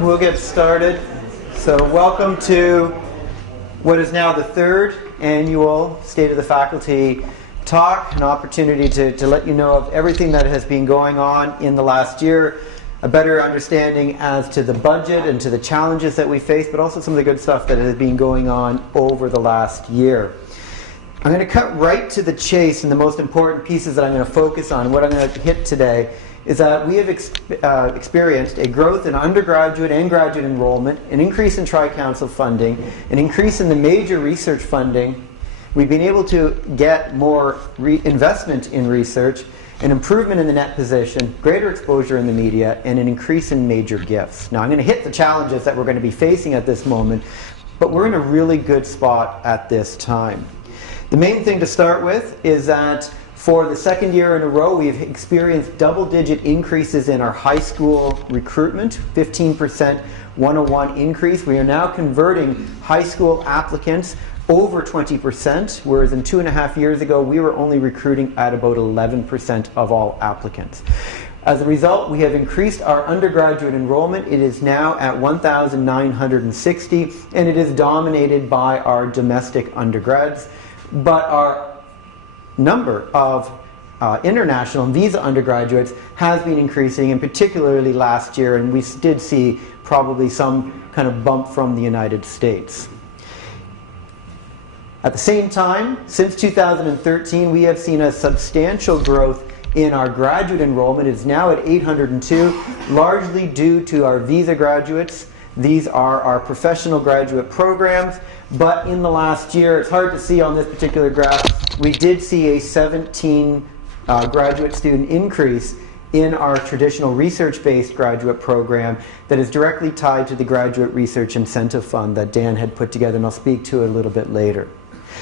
We'll get started. So welcome to what is now the third annual State of the Faculty talk, an opportunity to let you know of everything that has been going on in the last year, a better understanding as to the budget and to the challenges that we face, but also some of the good stuff that has been going on over the last year. I'm going to cut right to the chase, and the most important pieces that I'm going to focus on, what I'm going to hit today, is that we have experienced a growth in undergraduate and graduate enrollment, an increase in Tri-Council funding, an increase in the major research funding. We've been able to get more investment in research, an improvement in the net position, greater exposure in the media, and an increase in major gifts. Now I'm going to hit the challenges that we're going to be facing at this moment, but we're in a really good spot at this time. The main thing to start with is that for the second year in a row, we've experienced double-digit increases in our high school recruitment, 15% 101 increase. We are now converting high school applicants over 20%, whereas in 2.5 years ago, we were only recruiting at about 11% of all applicants. As a result, we have increased our undergraduate enrollment. It is now at 1,960, and it is dominated by our domestic undergrads. But our number of international and visa undergraduates has been increasing, and particularly last year, and we did see probably some kind of bump from the United States. At the same time, since 2013, we have seen a substantial growth in our graduate enrollment. It's now at 802, largely due to our visa graduates. These are our professional graduate programs, but in the last year, it's hard to see on this particular graph, we did see a 17 graduate student increase in our traditional research-based graduate program that is directly tied to the Graduate Research Incentive Fund that Dan had put together, and I'll speak to a little bit later.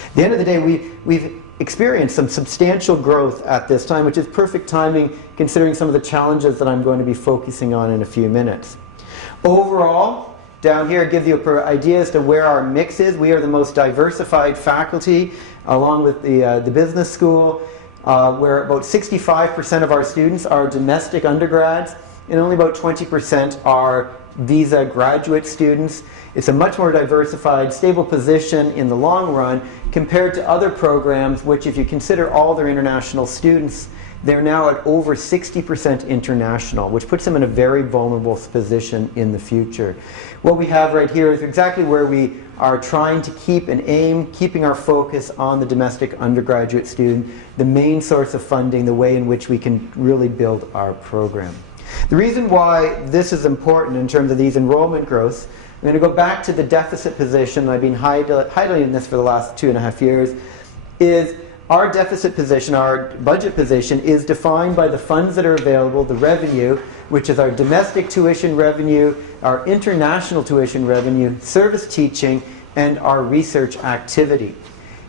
At the end of the day, we've experienced some substantial growth at this time, which is perfect timing considering some of the challenges that I'm going to be focusing on in a few minutes. Overall, down here, it gives you an idea as to where our mix is. We are the most diversified faculty, along with the business school, where about 65% of our students are domestic undergrads, and only about 20% are visa graduate students. It's a much more diversified, stable position in the long run compared to other programs, which if you consider all their international students, they're now at over 60% international, which puts them in a very vulnerable position in the future. What we have right here is exactly where we are trying to keep an aim, keeping our focus on the domestic undergraduate student, the main source of funding, the way in which we can really build our program. The reason why this is important in terms of these enrollment growths, I'm going to go back to the deficit position. I've been highlighting this for the last 2.5 years, is our deficit position, our budget position, is defined by the funds that are available, the revenue, which is our domestic tuition revenue, our international tuition revenue, service teaching, and our research activity.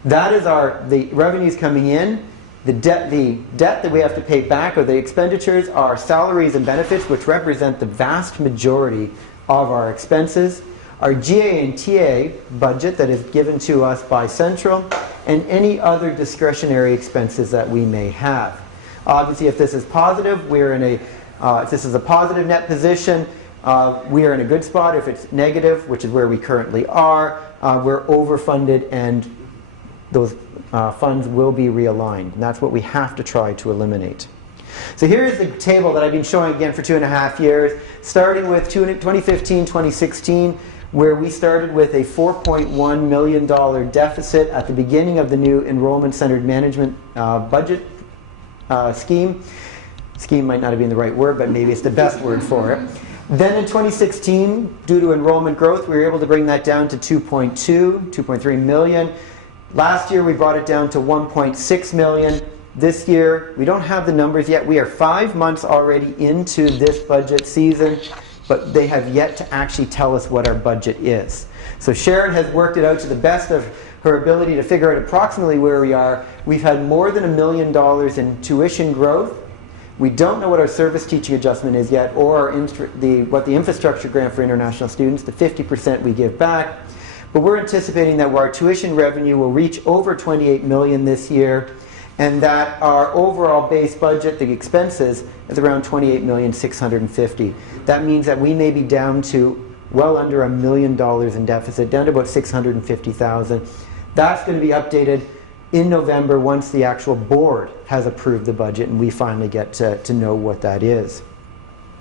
That is the revenues coming in. The debt that we have to pay back, or the expenditures, are salaries and benefits, which represent the vast majority of our expenses. Our GA and TA budget that is given to us by Central, and any other discretionary expenses that we may have. Obviously, if this is positive, if this is a positive net position, we are in a good spot. If it's negative, which is where we currently are, we're overfunded, and those funds will be realigned. And that's what we have to try to eliminate. So here's the table that I've been showing again for 2.5 years, starting with 2015-2016, where we started with a $4.1 million deficit at the beginning of the new enrollment-centered management budget scheme. Scheme might not have been the right word, but maybe it's the best word for it. Then in 2016, due to enrollment growth, we were able to bring that down to 2.3 million. Last year, we brought it down to 1.6 million. This year, we don't have the numbers yet. We are 5 months already into this budget season, but they have yet to actually tell us what our budget is. So Sharon has worked it out to the best of her ability to figure out approximately where we are. We've had more than $1 million in tuition growth. We don't know what our service teaching adjustment is yet, or what the infrastructure grant for international students, the 50% we give back. But we're anticipating that our tuition revenue will reach over $28 million this year. and that our overall base budget, the expenses, is around $28,650,000. That means that we may be down to well under $1 million in deficit, down to about $650,000. That's going to be updated in November once the actual board has approved the budget and we finally get to know what that is.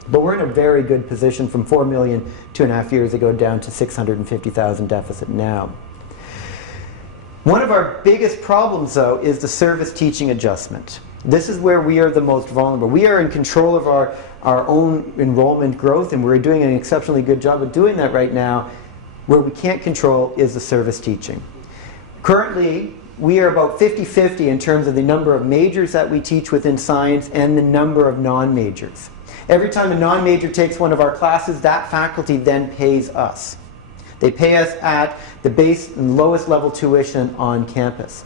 But we're in a very good position from $4 million 2.5 years ago down to $650,000 deficit now. One of our biggest problems, though, is the service teaching adjustment. This is where we are the most vulnerable. We are in control of our own enrollment growth, and we're doing an exceptionally good job of doing that right now. Where we can't control is the service teaching. Currently, we are about 50-50 in terms of the number of majors that we teach within science and the number of non-majors. Every time a non-major takes one of our classes, that faculty then pays us. They pay us at the base and lowest level tuition on campus.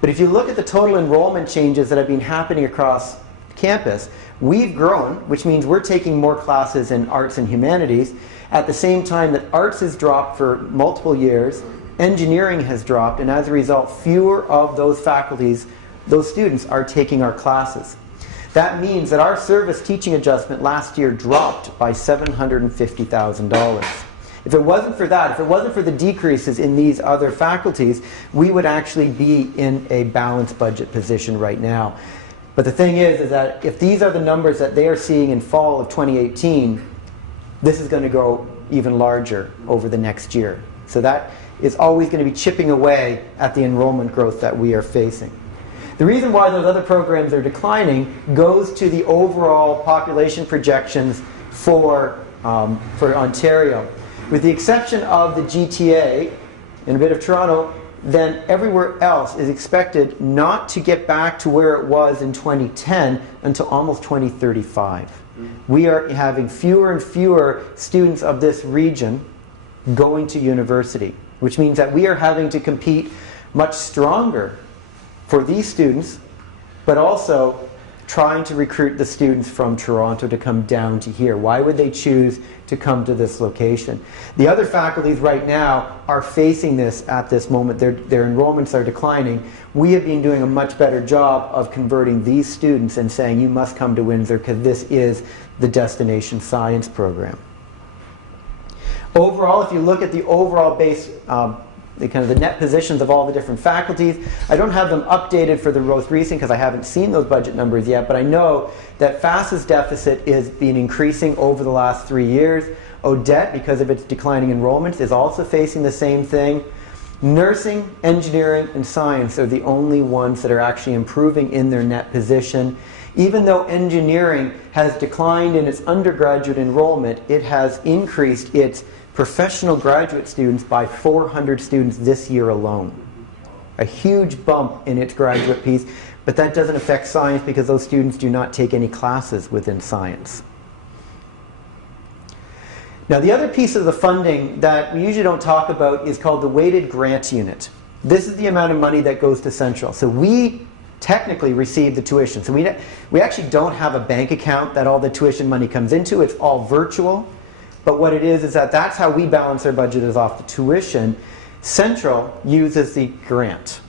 But if you look at the total enrollment changes that have been happening across campus, we've grown, which means we're taking more classes in arts and humanities, at the same time that arts has dropped for multiple years, engineering has dropped, and as a result, fewer of those faculties, those students, are taking our classes. That means that our service teaching adjustment last year dropped by $750,000. If it wasn't for that, if it wasn't for the decreases in these other faculties, we would actually be in a balanced budget position right now. But the thing is that if these are the numbers that they are seeing in fall of 2018, this is going to grow even larger over the next year. So that is always going to be chipping away at the enrollment growth that we are facing. The reason why those other programs are declining goes to the overall population projections for Ontario. With the exception of the GTA and a bit of Toronto, then everywhere else is expected not to get back to where it was in 2010 until almost 2035. We are having fewer and fewer students of this region going to university, which means that we are having to compete much stronger for these students, but also trying to recruit the students from Toronto to come down to here. Why would they choose to come to this location? The other faculties right now are facing this at this moment. Their enrollments are declining. We have been doing a much better job of converting these students and saying you must come to Windsor because this is the destination science program. Overall, if you look at the overall base, the net positions of all the different faculties, I don't have them updated for the most recent because I haven't seen those budget numbers yet, but I know that FAST's deficit is been increasing over the last 3 years. Odette, because of its declining enrollments, is also facing the same thing. Nursing, engineering, and science are the only ones that are actually improving in their net position. Even though engineering has declined in its undergraduate enrollment, it has increased its professional graduate students by 400 students this year alone. A huge bump in its graduate piece, but that doesn't affect science because those students do not take any classes within science. Now, the other piece of the funding that we usually don't talk about is called the weighted grant unit. This is the amount of money that goes to Central. So we technically receive the tuition. So we actually don't have a bank account that all the tuition money comes into. It's all virtual. But what it is that that's how we balance our budget, is off the tuition. Central uses the grant.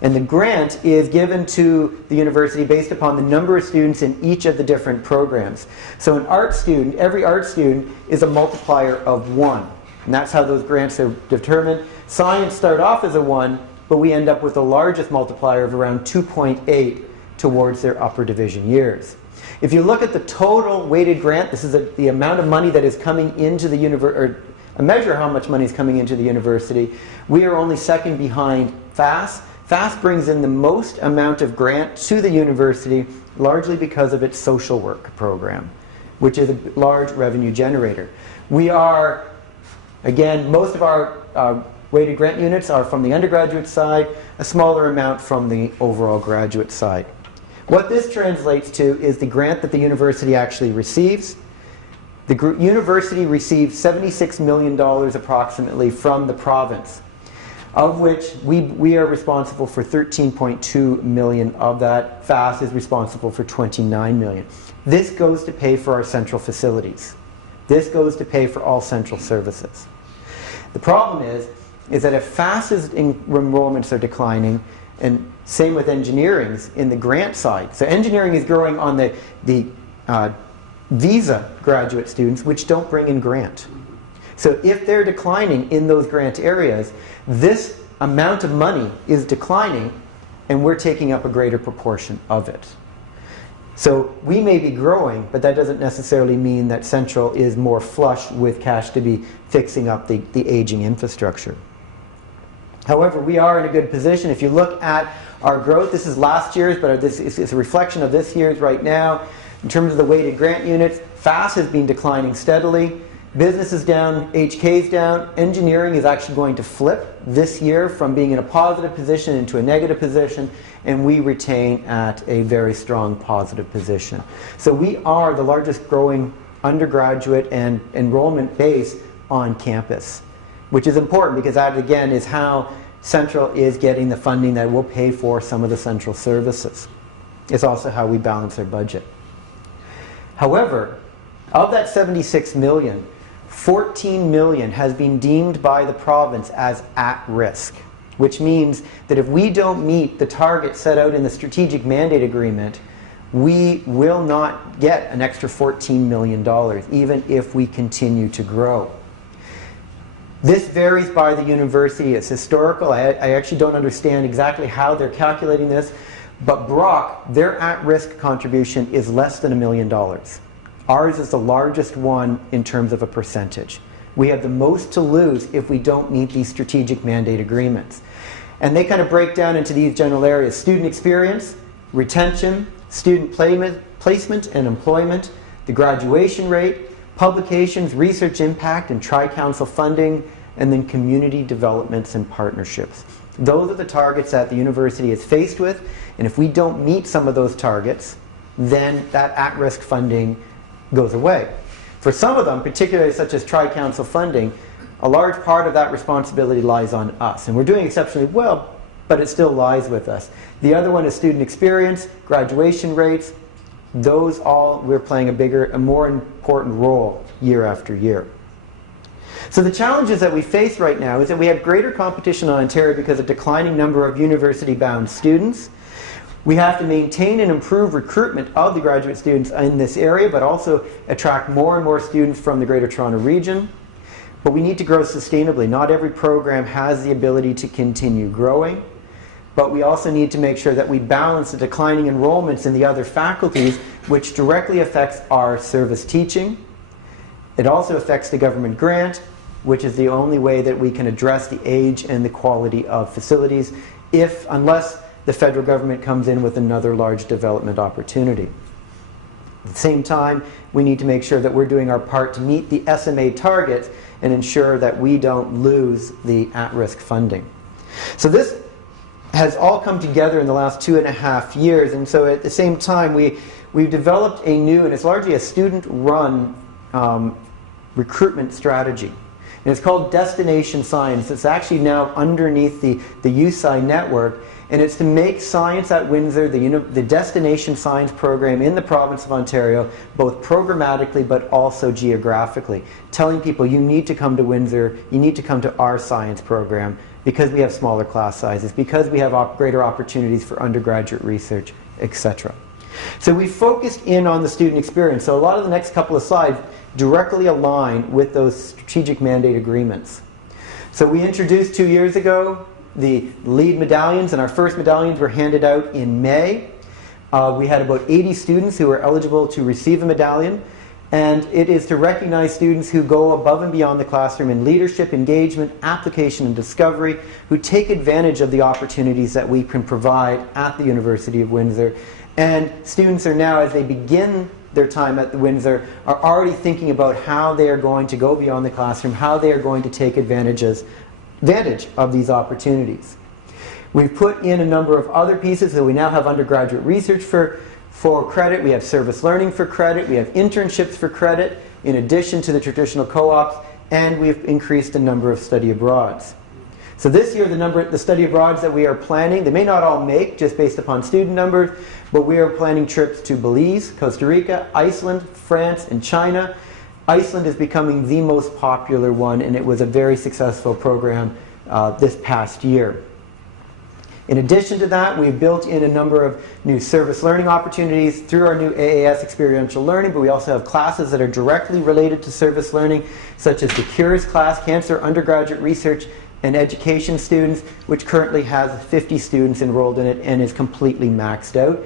And the grant is given to the university based upon the number of students in each of the different programs. So an art student, every art student is a multiplier of 1. And that's how those grants are determined. Science start off as a 1, but we end up with the largest multiplier of around 2.8 towards their upper division years. If you look at the total weighted grant, this is the amount of money that is coming into the university, or a measure of how much money is coming into the university. We are only second behind FAST. FAST brings in the most amount of grant to the university, largely because of its social work program, which is a large revenue generator. We are, again, most of our weighted grant units are from the undergraduate side, a smaller amount from the overall graduate side. What this translates to is the grant that the university actually receives. The university receives $76 million approximately from the province, of which we are responsible for 13.2 million of that. FAST is responsible for 29 million. This goes to pay for our central facilities. This goes to pay for all central services. The problem is that if FAST's enrollments are declining, And same with engineering in the grant side. So engineering is growing on the visa graduate students, which don't bring in grant. So if they're declining in those grant areas, this amount of money is declining, and we're taking up a greater proportion of it. So we may be growing, but that doesn't necessarily mean that Central is more flush with cash to be fixing up the aging infrastructure. However, we are in a good position. If you look at our growth, this is last year's, but this is a reflection of this year's right now. In terms of the weighted grant units, FAST has been declining steadily. Business is down, HK is down. Engineering is actually going to flip this year from being in a positive position into a negative position, and we retain at a very strong positive position. So we are the largest growing undergraduate and enrollment base on campus, which is important because that again is how Central is getting the funding that will pay for some of the central services. It's also how we balance our budget. However, of that 76 million, 14 million has been deemed by the province as at risk, which means that if we don't meet the target set out in the strategic mandate agreement, we will not get an extra $14 million, even if we continue to grow. This varies by the university. It's historical. I actually don't understand exactly how they're calculating this, but Brock, their at-risk contribution is less than $1 million. Ours is the largest one in terms of a percentage. We have the most to lose if we don't meet these strategic mandate agreements. And they kind of break down into these general areas: student experience, retention, student placement and employment, the graduation rate, publications, research impact, and tri-council funding, and then community developments and partnerships. Those are the targets that the university is faced with, and if we don't meet some of those targets, then that at-risk funding goes away. For some of them, particularly such as tri-council funding, a large part of that responsibility lies on us. And we're doing exceptionally well, but it still lies with us. The other one is student experience, graduation rates. Those all, we're playing a more important role year after year. So the challenges that we face right now is that we have greater competition in Ontario because of declining number of university-bound students. We have to maintain and improve recruitment of the graduate students in this area, but also attract more and more students from the Greater Toronto Region. But we need to grow sustainably. Not every program has the ability to continue growing, but we also need to make sure that we balance the declining enrollments in the other faculties, which directly affects our service teaching. It also affects the government grant, which is the only way that we can address the age and the quality of facilities, unless the federal government comes in with another large development opportunity. At the same time, we need to make sure that we're doing our part to meet the SMA targets and ensure that we don't lose the at-risk funding. So this has all come together in the last 2.5 years, and so at the same time we've developed a new, and it's largely a student-run recruitment strategy. And it's called Destination Science. It's actually now underneath the USI Network, and it's to make science at Windsor, the Destination Science program in the province of Ontario, both programmatically but also geographically, telling people you need to come to Windsor, you need to come to our science program because we have smaller class sizes, because we have greater opportunities for undergraduate research, etc. So we focused in on the student experience. So a lot of the next couple of slides directly align with those strategic mandate agreements. So we introduced 2 years ago the lead medallions, and our first medallions were handed out in May. We had about 80 students who were eligible to receive a medallion, and it is to recognize students who go above and beyond the classroom in leadership, engagement, application, and discovery, who take advantage of the opportunities that we can provide at the University of Windsor. And students are now, as they begin their time at the Windsor, are already thinking about how they are going to go beyond the classroom, how they are going to take advantage of these opportunities. We've put in a number of other pieces, so we now have undergraduate research for credit, we have service learning for credit, we have internships for credit, in addition to the traditional co-ops, and we've increased the number of study abroads. So this year, the study abroads that we are planning, they may not all make just based upon student numbers, but we are planning trips to Belize, Costa Rica, Iceland, France, and China. Iceland is becoming the most popular one, and it was a very successful program this past year. In addition to that, we've built in a number of new service learning opportunities through our new AAS experiential learning, but we also have classes that are directly related to service learning, such as the Cures class, Cancer Undergraduate Research and Education students, which currently has 50 students enrolled in it and is completely maxed out.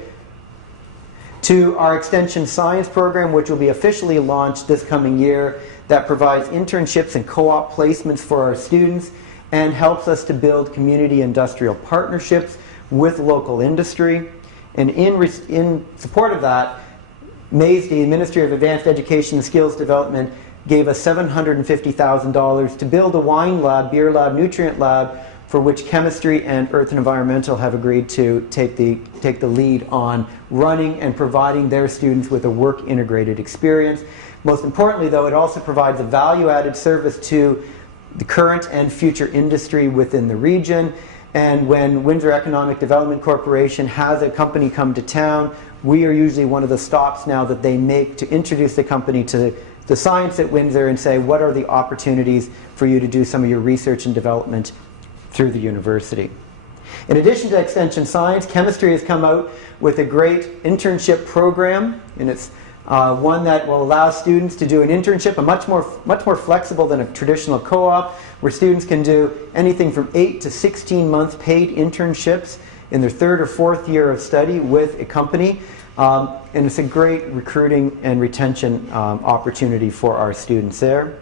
To our Extension Science program, which will be officially launched this coming year, that provides internships and co-op placements for our students and helps us to build community industrial partnerships with local industry. And in support of that, MAISD, the Ministry of Advanced Education and Skills Development, gave us $750,000 to build a wine lab, beer lab, nutrient lab, for which chemistry and earth and environmental have agreed to take the lead on running and providing their students with a work integrated experience. Most importantly, though, it also provides a value-added service to the current and future industry within the region. And when Windsor Economic Development Corporation has a company come to town, we are usually one of the stops now that they make to introduce the company to the science at Windsor and say, what are the opportunities for you to do some of your research and development through the university. In addition to Extension Science, Chemistry has come out with a great internship program, and it's one that will allow students to do an internship, much more flexible than a traditional co-op, where students can do anything from 8 to 16 month paid internships in their third or fourth year of study with a company. And it's a great recruiting and retention opportunity for our students there.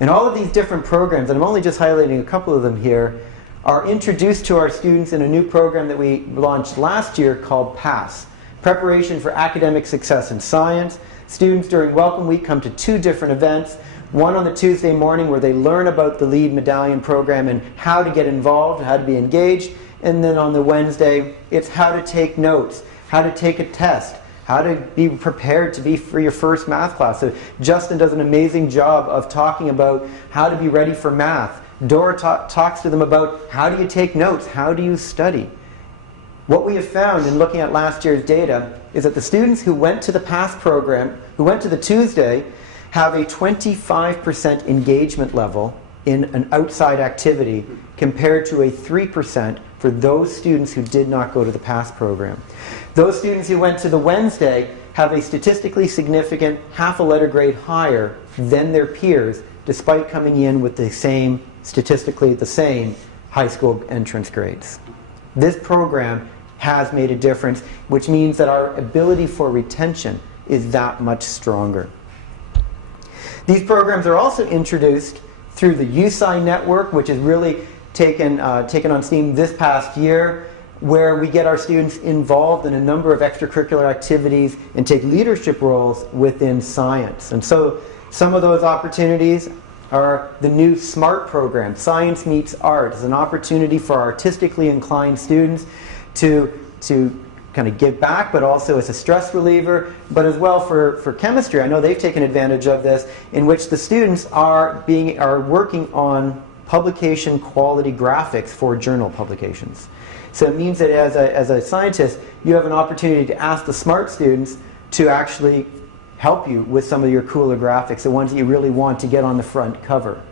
And all of these different programs, and I'm only just highlighting a couple of them here, are introduced to our students in a new program that we launched last year called PASS, Preparation for Academic Success in Science. Students during Welcome Week come to 2 different events, one on the Tuesday morning where they learn about the LEAD Medallion program and how to get involved, how to be engaged, and then on the Wednesday, it's how to take notes, how to take a test, how to be prepared to be for your first math class. So Justin does an amazing job of talking about how to be ready for math. Dora talks to them about how do you take notes, how do you study. What we have found in looking at last year's data is that the students who went to the PASS program, who went to the Tuesday, have a 25% engagement level in an outside activity compared to a 3% for those students who did not go to the PASS program. Those students who went to the Wednesday have a statistically significant half a letter grade higher than their peers, despite coming in with the same, statistically the same high school entrance grades. This program has made a difference, which means that our ability for retention is that much stronger. These programs are also introduced through the USI Network, which has really taken on steam this past year, where we get our students involved in a number of extracurricular activities and take leadership roles within science. And so some of those opportunities are the new SMART program, Science Meets Art. It's an opportunity for artistically inclined students to kind of give back, but also as a stress reliever, but as well for chemistry. I know they've taken advantage of this, in which the students are working on publication quality graphics for journal publications. So it means that as a scientist, you have an opportunity to ask the SMART students to actually help you with some of your cooler graphics, the ones that you really want to get on the front cover.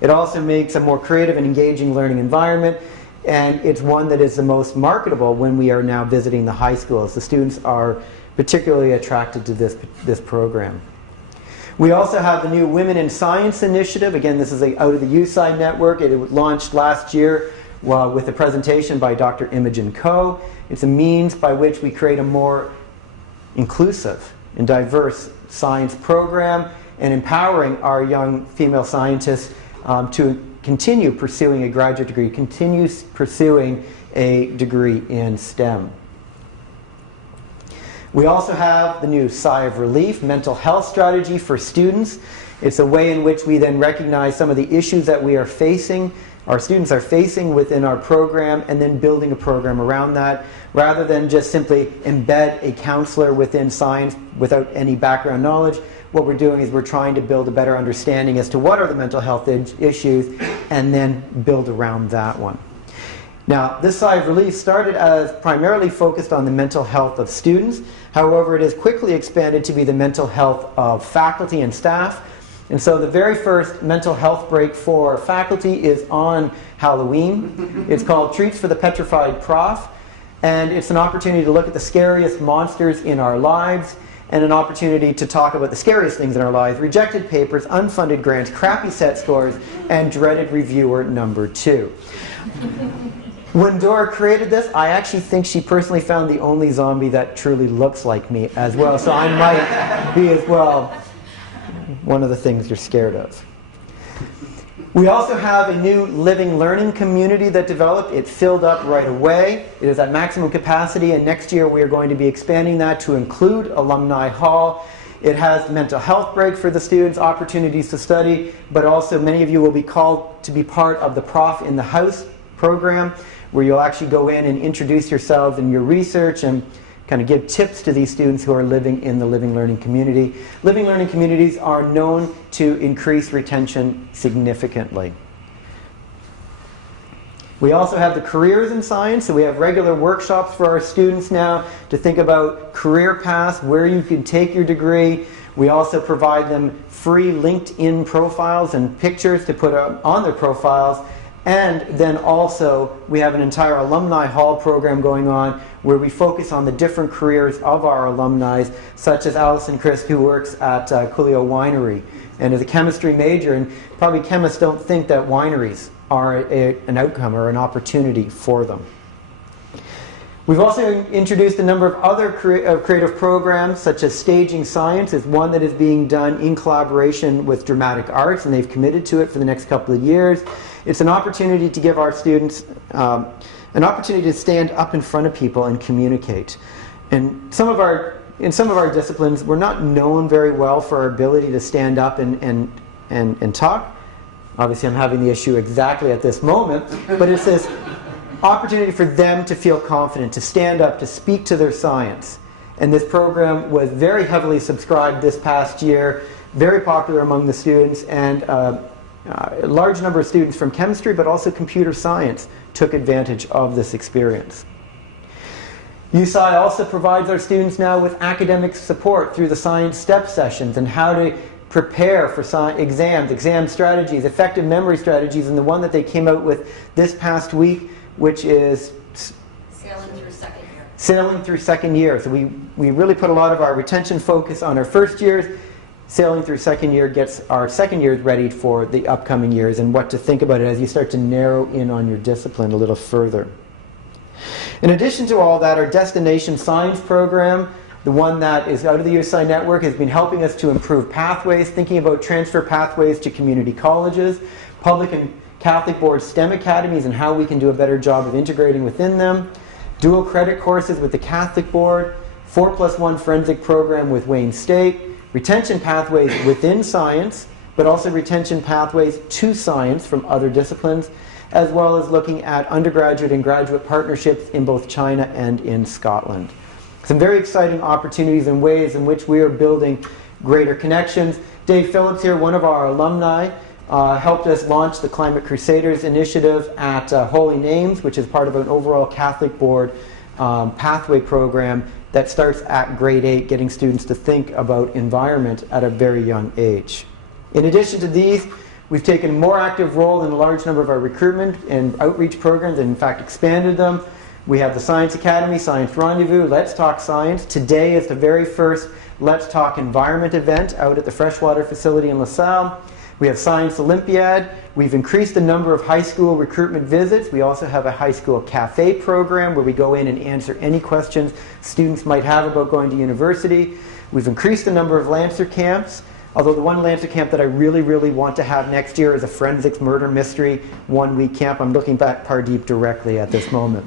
It also makes a more creative and engaging learning environment, and it's one that is the most marketable when we are now visiting the high schools. The students are particularly attracted to this program. We also have the new Women in Science initiative. Again, this is out of the USI Network. It launched last year with a presentation by Dr. Imogen Coe. It's a means by which we create a more inclusive and diverse science program and empowering our young female scientists to continue pursuing a graduate degree, continue pursuing a degree in STEM. We also have the new Sigh of Relief mental health strategy for students. It's a way in which we then recognize some of the issues that we are facing, our students are facing within our program, and then building a program around that, rather than just simply embed a counselor within science without any background knowledge. What we're doing is we're trying to build a better understanding as to what are the mental health issues, and then build around that one. Now, this Sigh of Relief started as primarily focused on the mental health of students. However, it has quickly expanded to be the mental health of faculty and staff. And so the very first mental health break for faculty is on Halloween. It's called Treats for the Petrified Prof. And it's an opportunity to look at the scariest monsters in our lives and an opportunity to talk about the scariest things in our lives: rejected papers, unfunded grants, crappy set scores, and dreaded reviewer number 2. When Dora created this, I actually think she personally found the only zombie that truly looks like me as well. So I might be as well one of the things you're scared of. We also have a new living learning community that developed. It filled up right away. It is at maximum capacity, and next year we are going to be expanding that to include Alumni Hall. It has mental health break for the students, opportunities to study, but also many of you will be called to be part of the Prof in the House program, where you'll actually go in and introduce yourselves and your research and kind of give tips to these students who are living in the living learning community. Living learning communities are known to increase retention significantly. We also have the careers in science, so we have regular workshops for our students now to think about career paths, where you can take your degree. We also provide them free LinkedIn profiles and pictures to put on their profiles. And then also, we have an entire Alumni Hall program going on where we focus on the different careers of our alumni, such as Alison Crisp, who works at Coolio Winery and is a chemistry major. And probably chemists don't think that wineries are an outcome or an opportunity for them. We've also introduced a number of other creative programs, such as Staging Science is one that is being done in collaboration with Dramatic Arts, and they've committed to it for the next couple of years. It's an opportunity to give our students an opportunity to stand up in front of people and communicate. And in some of our disciplines, we're not known very well for our ability to stand up and talk. Obviously, I'm having the issue exactly at this moment, but it's this opportunity for them to feel confident, to stand up, to speak to their science. And this program was very heavily subscribed this past year, very popular among the students, and a large number of students from chemistry, but also computer science, took advantage of this experience. USI also provides our students now with academic support through the science step sessions and how to prepare for exams, exam strategies, effective memory strategies, and the one that they came out with this past week, which is Sailing Through Second Year. Sailing Through Second Year. So we really put a lot of our retention focus on our first years. Sailing Through Second Year gets our second years ready for the upcoming years and what to think about it as you start to narrow in on your discipline a little further. In addition to all that, our Destination Science program, the one that is out of the USI Network, has been helping us to improve pathways, thinking about transfer pathways to community colleges, public and Catholic board STEM academies and how we can do a better job of integrating within them, dual credit courses with the Catholic board, 4+1 forensic program with Wayne State, retention pathways within science, but also retention pathways to science from other disciplines, as well as looking at undergraduate and graduate partnerships in both China and in Scotland. Some very exciting opportunities and ways in which we are building greater connections. Dave Phillips here, one of our alumni, helped us launch the Climate Crusaders initiative at Holy Names, which is part of an overall Catholic board pathway program that starts at grade 8, getting students to think about environment at a very young age. In addition to these, we've taken a more active role in a large number of our recruitment and outreach programs and in fact expanded them. We have the Science Academy, Science Rendezvous, Let's Talk Science. Today is the very first Let's Talk Environment event out at the freshwater facility in LaSalle. We have Science Olympiad. We've increased the number of high school recruitment visits. We also have a high school cafe program where we go in and answer any questions students might have about going to university. We've increased the number of Lancer camps, although the one Lancer camp that I really, really want to have next year is a forensics murder mystery one-week camp. I'm looking back Pardeep directly at this moment.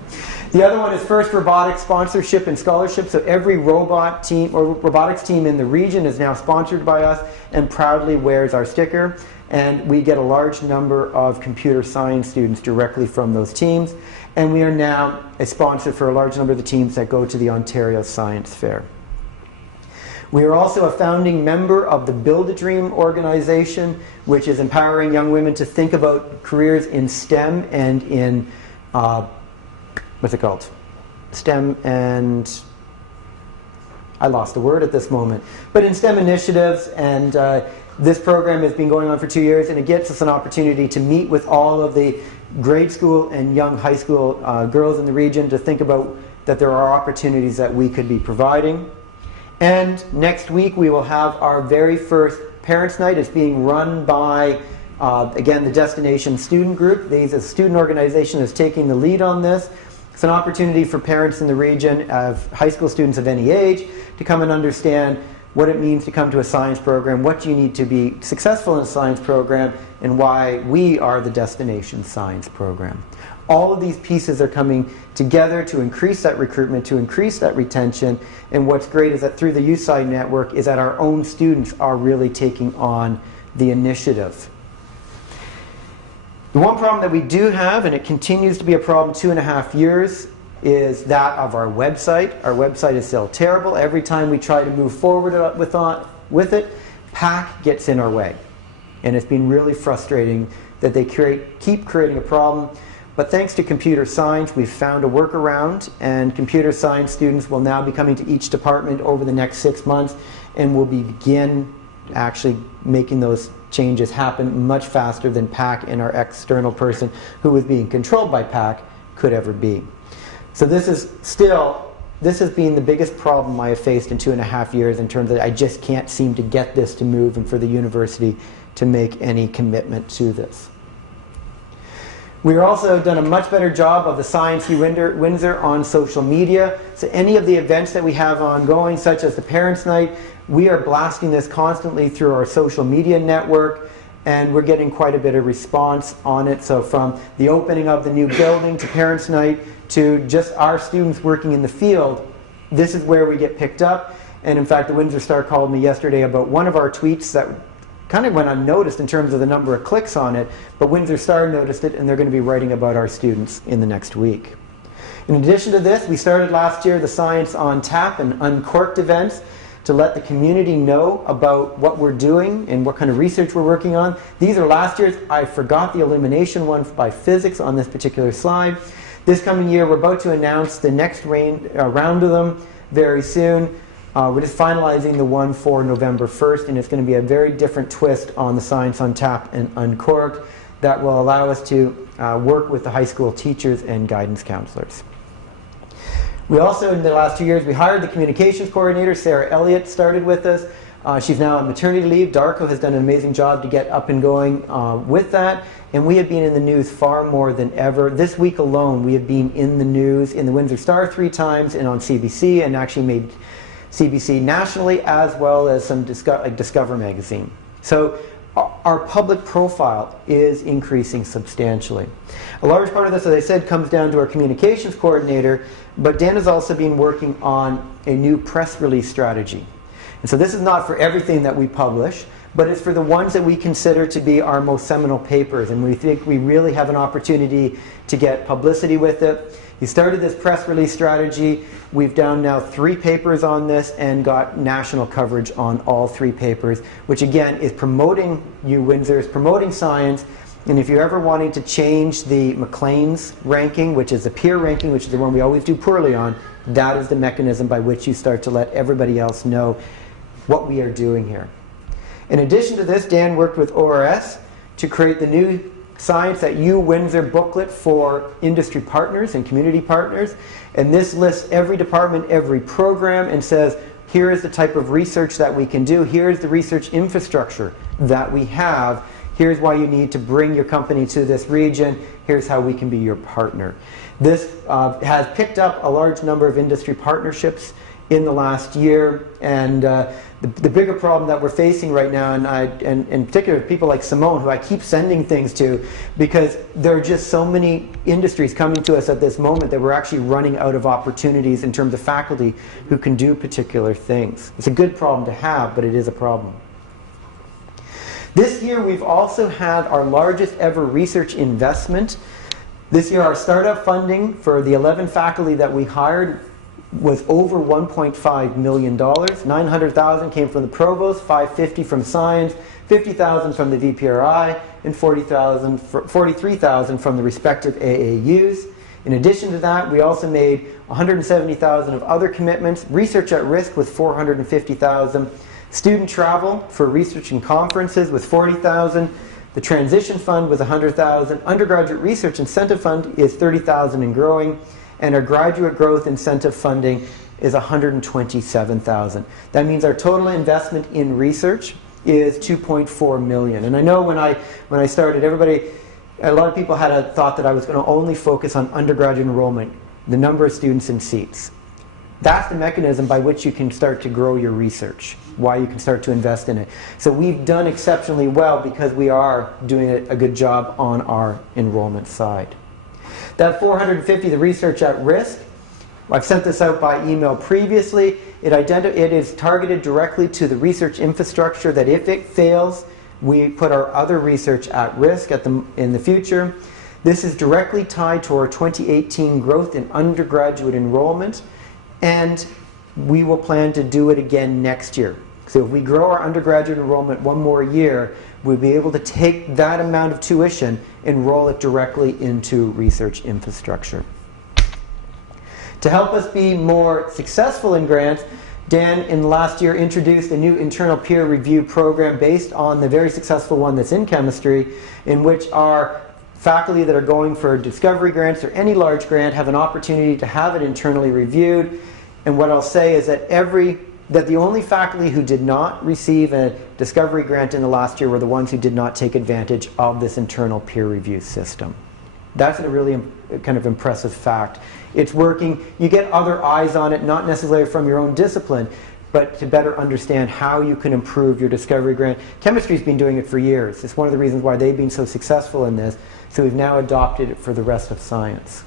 The other one is First Robotics sponsorship and scholarship. So every robot team or robotics team in the region is now sponsored by us and proudly wears our sticker. And we get a large number of computer science students directly from those teams. And we are now a sponsor for a large number of the teams that go to the Ontario Science Fair. We are also a founding member of the Build a Dream organization, which is empowering young women to think about careers in STEM and in, what's it called? STEM and, I lost the word at this moment, but in STEM initiatives and This program has been going on for 2 years, and it gets us an opportunity to meet with all of the grade school and young high school girls in the region to think about that there are opportunities that we could be providing. And next week we will have our very first Parents' Night. It's being run by, again, the Destination Student Group. There's a student organization that's taking the lead on this. It's an opportunity for parents in the region of high school students of any age to come and understand what it means to come to a science program, what you need to be successful in a science program, and why we are the Destination Science Program. All of these pieces are coming together to increase that recruitment, to increase that retention, and what's great is that through the USI Network is that our own students are really taking on the initiative. The one problem that we do have, and it continues to be a problem 2.5 years, is that of our website. Our website is still terrible. Every time we try to move forward with it, PAC gets in our way. And it's been really frustrating that they keep creating a problem. But thanks to computer science, we've found a workaround, and computer science students will now be coming to each department over the next 6 months, and will begin actually making those changes happen much faster than PAC and our external person who was being controlled by PAC could ever be. So this has been the biggest problem I have faced in 2.5 years in terms of I just can't seem to get this to move and for the university to make any commitment to this. We've also done a much better job of the Science Windsor on social media. So any of the events that we have ongoing, such as the Parents' Night, we are blasting this constantly through our social media network, and we're getting quite a bit of response on it. So from the opening of the new building to Parents' Night to just our students working in the field, this is where we get picked up. And in fact, the Windsor Star called me yesterday about one of our tweets that kind of went unnoticed in terms of the number of clicks on it, but Windsor Star noticed it, and they're going to be writing about our students in the next week. In addition to this, we started last year the Science on Tap and Uncorked events to let the community know about what we're doing and what kind of research we're working on. These are last year's. I forgot the elimination one by physics on this particular slide. This coming year, we're about to announce the next round of them very soon. We're just finalizing the one for November 1st, and it's going to be a very different twist on the Science on Tap and Uncorked that will allow us to work with the high school teachers and guidance counselors. We also, in the last 2 years, we hired the communications coordinator. Sarah Elliott started with us. She's now on maternity leave. Darko has done an amazing job to get up and going with that. And we have been in the news far more than ever. This week alone, we have been in the news in the Windsor Star 3 times and on CBC, and actually made CBC nationally, as well as some Discover magazine. So our public profile is increasing substantially. A large part of this, as I said, comes down to our communications coordinator, but Dan has also been working on a new press release strategy. And so this is not for everything that we publish, but it's for the ones that we consider to be our most seminal papers, and we think we really have an opportunity to get publicity with it. He started this press release strategy. We've done now 3 papers on this and got national coverage on all 3 papers, which again is promoting Windsor, is promoting science. And if you're ever wanting to change the Maclean's ranking, which is the peer ranking, which is the one we always do poorly on, that is the mechanism by which you start to let everybody else know what we are doing here. In addition to this, Dan worked with ORS to create the new Science at U Windsor booklet for industry partners and community partners. And this lists every department, every program, and says, here is the type of research that we can do. Here is the research infrastructure that we have. Here's why you need to bring your company to this region. Here's how we can be your partner. This has picked up a large number of industry partnerships in the last year, and the bigger problem that we're facing right now, and in particular people like Simone, who I keep sending things to, because there are just so many industries coming to us at this moment that we're actually running out of opportunities in terms of faculty who can do particular things. It's a good problem to have, but it is a problem. This year we've also had our largest ever research investment. This year our startup funding for the 11 faculty that we hired was over $1.5 million. $900,000 came from the provost, $550,000 from science, $50,000 from the VPRI, and $43,000 from the respective AAUs. In addition to that, we also made $170,000 of other commitments. Research at risk with $450,000. Student travel for research and conferences was $40,000. The transition fund was $100,000. Undergraduate research incentive fund is $30,000 and growing. And our graduate growth incentive funding is $127,000. That means our total investment in research is $2.4 million. And I know when I started, a lot of people had a thought that I was going to only focus on undergraduate enrollment, the number of students and seats. That's the mechanism by which you can start to grow your research, why you can start to invest in it. So we've done exceptionally well because we are doing a good job on our enrollment side. That 450, the research at risk, I've sent this out by email previously. It is targeted directly to the research infrastructure that if it fails, we put our other research at risk in the future. This is directly tied to our 2018 growth in undergraduate enrollment, and we will plan to do it again next year. So if we grow our undergraduate enrollment one more year, we'll be able to take that amount of tuition and roll it directly into research infrastructure. To help us be more successful in grants, Dan in the last year introduced a new internal peer review program based on the very successful one that's in chemistry, in which our faculty that are going for discovery grants or any large grant have an opportunity to have it internally reviewed. And what I'll say is that the only faculty who did not receive a discovery grant in the last year were the ones who did not take advantage of this internal peer review system. That's a really kind of impressive fact. It's working. You get other eyes on it, not necessarily from your own discipline, but to better understand how you can improve your discovery grant. Chemistry's been doing it for years. It's one of the reasons why they've been so successful in this. So we've now adopted it for the rest of science.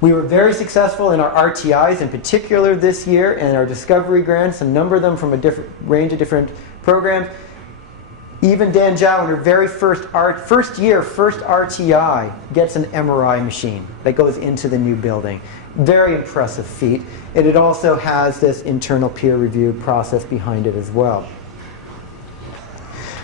We were very successful in our RTIs in particular this year, and our discovery grants, a number of them from a range of different programs. Even Dan Zhao, in her very first RTI, gets an MRI machine that goes into the new building. Very impressive feat. And it also has this internal peer review process behind it as well.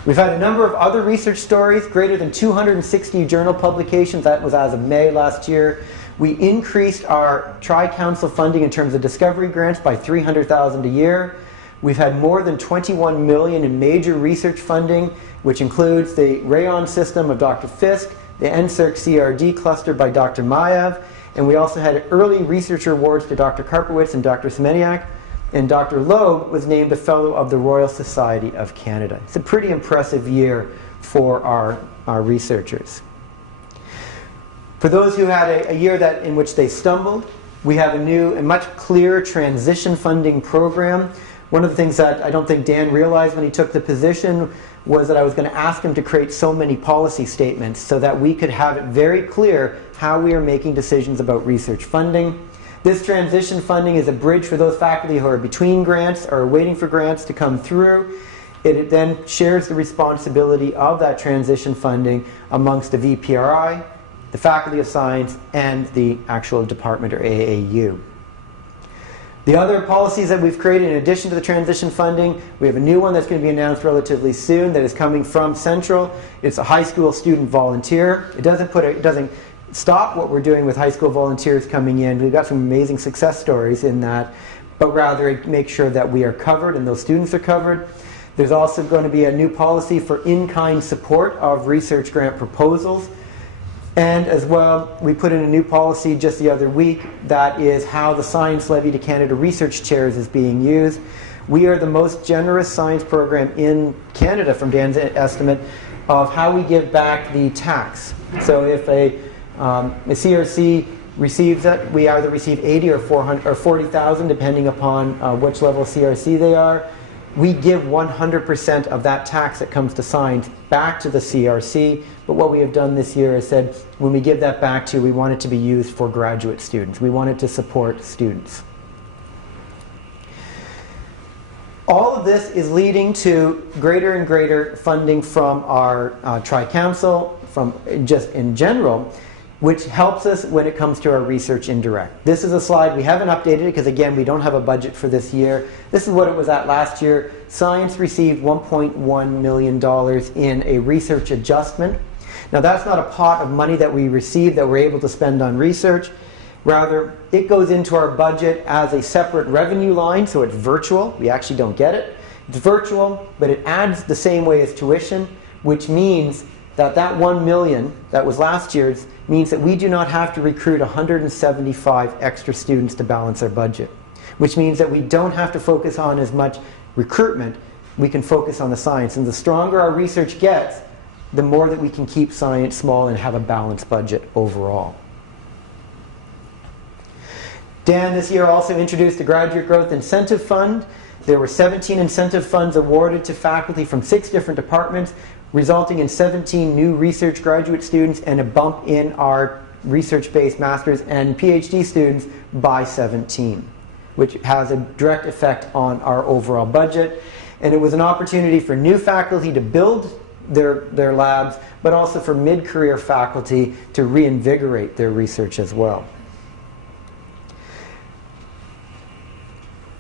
We've had a number of other research stories, greater than 260 journal publications. That was as of May last year. We increased our Tri-Council funding in terms of discovery grants by $300,000 a year. We've had more than $21 million in major research funding, which includes the Rayon system of Dr. Fisk, the NSERC CRD cluster by Dr. Mayev, and we also had early researcher awards to Dr. Karpowitz and Dr. Semeniak, and Dr. Loeb was named a Fellow of the Royal Society of Canada. It's a pretty impressive year for our researchers. For those who had a year in which they stumbled, we have a new and much clearer transition funding program. One of the things that I don't think Dan realized when he took the position was that I was going to ask him to create so many policy statements so that we could have it very clear how we are making decisions about research funding. This transition funding is a bridge for those faculty who are between grants or waiting for grants to come through. It then shares the responsibility of that transition funding amongst the VPRI, the Faculty of Science, and the actual department or AAU. The other policies that we've created in addition to the transition funding, we have a new one that's going to be announced relatively soon that is coming from Central. It's a high school student volunteer. It doesn't stop what we're doing with high school volunteers coming in. We've got some amazing success stories in that, but rather it makes sure that we are covered and those students are covered. There's also going to be a new policy for in-kind support of research grant proposals. And as well, we put in a new policy just the other week that is how the Science Levy to Canada Research Chairs is being used. We are the most generous science program in Canada, from Dan's estimate, of how we give back the tax. So if a CRC receives it, we either receive 80 or 400 or 40,000, depending upon which level CRC they are. We give 100% of that tax that comes to science back to the CRC. But what we have done this year is said, when we give that back to you, we want it to be used for graduate students. We want it to support students. All of this is leading to greater and greater funding from our Tri-Council, from just in general, which helps us when it comes to our research indirect. This is a slide, we haven't updated it because again, we don't have a budget for this year. This is what it was at last year. Science received $1.1 million in a research adjustment. Now that's not a pot of money that we received that we're able to spend on research. Rather, it goes into our budget as a separate revenue line, so it's virtual. We actually don't get it. It's virtual, but it adds the same way as tuition, which means that that 1 million that was last year's means that we do not have to recruit 175 extra students to balance our budget, which means that we don't have to focus on as much recruitment. We can focus on the science. And the stronger our research gets, the more that we can keep science small and have a balanced budget overall. Dan this year also introduced the Graduate Growth Incentive Fund. There were 17 incentive funds awarded to faculty from 6 different departments, resulting in 17 new research graduate students and a bump in our research-based master's and PhD students by 17, which has a direct effect on our overall budget. And it was an opportunity for new faculty to build their labs, but also for mid-career faculty to reinvigorate their research as well.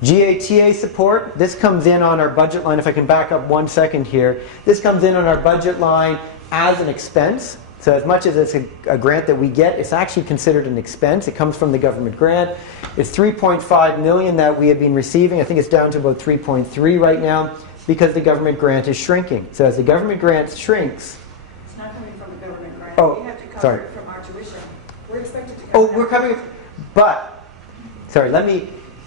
GATA support, this comes in on our budget line. If I can back up 1 second here. This comes in on our budget line as an expense. So as much as it's a grant that we get, it's actually considered an expense. It comes from the government grant. It's 3.5 million that we have been receiving. I think it's down to about 3.3 right now because the government grant is shrinking. So as the government grant shrinks... It's not coming from the government grant. Oh, we have to cover sorry. it from our tuition. We're expected to cover Oh, we're covering it. But, sorry,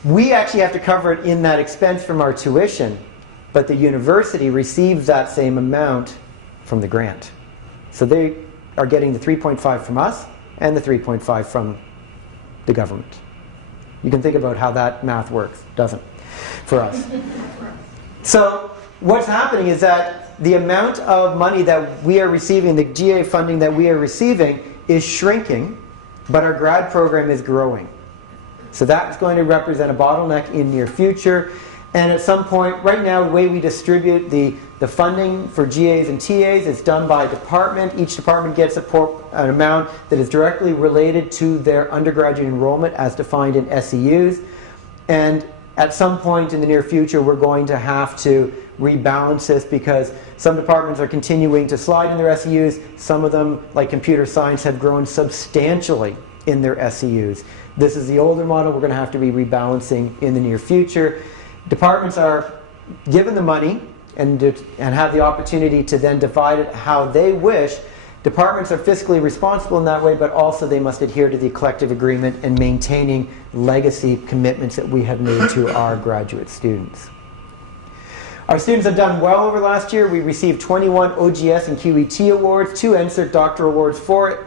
we actually have to cover it in that expense from our tuition, but the university receives that same amount from the grant. So they are getting the 3.5 from us and the 3.5 from the government. You can think about how that math works, doesn't it, for us? So what's happening is that the amount of money that we are receiving, the GA funding that we are receiving, is shrinking, but our grad program is growing. So that's going to represent a bottleneck in near future. And at some point, right now, the way we distribute the funding for GAs and TAs is done by department. Each department gets an amount that is directly related to their undergraduate enrollment as defined in SEUs. And at some point in the near future, we're going to have to rebalance this because some departments are continuing to slide in their SEUs. Some of them, like computer science, have grown substantially in their SEUs. This is the older model. We're going to have to be rebalancing in the near future. Departments are given the money and have the opportunity to then divide it how they wish. Departments are fiscally responsible in that way, but also they must adhere to the collective agreement and maintaining legacy commitments that we have made to our graduate students. Our students have done well over last year. We received 21 OGS and QET awards, 2 NSERC doctoral awards for it,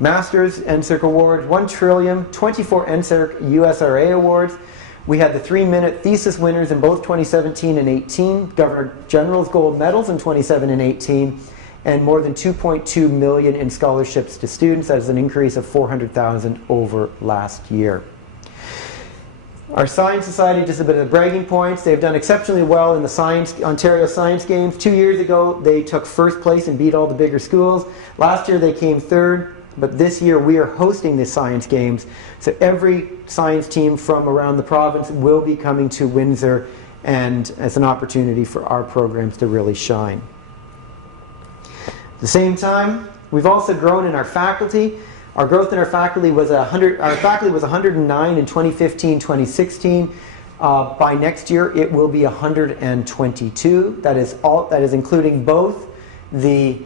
Masters NSERC awards, 1 trillium, 24 NSERC USRA awards. We had the 3-minute thesis winners in both 2017 and 18, Governor General's gold medals in 27 and 18, and more than 2.2 million in scholarships to students. That is an increase of 400,000 over last year. Our Science Society, just a bit of bragging points. They've done exceptionally well in the Ontario Science Games. 2 years ago, they took first place and beat all the bigger schools. Last year, they came third. But this year we are hosting the Science Games. So every science team from around the province will be coming to Windsor, and it's an opportunity for our programs to really shine. At the same time, we've also grown in our faculty. Our growth in our faculty was 109 in 2015-2016. By next year it will be 122. That is including both the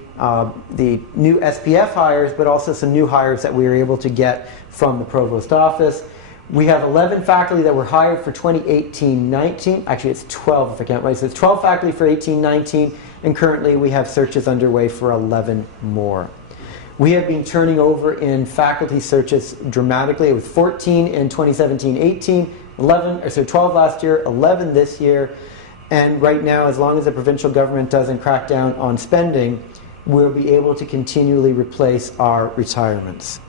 new SPF hires, but also some new hires that we were able to get from the provost office. We have 11 faculty that were hired for 2018-19. Actually, it's 12 if I can't write. So it's 12 faculty for 18-19, and currently we have searches underway for 11 more. We have been turning over in faculty searches dramatically. It was 14 in 2017-18, 12 last year, 11 this year. And right now, as long as the provincial government doesn't crack down on spending, we'll be able to continually replace our retirements.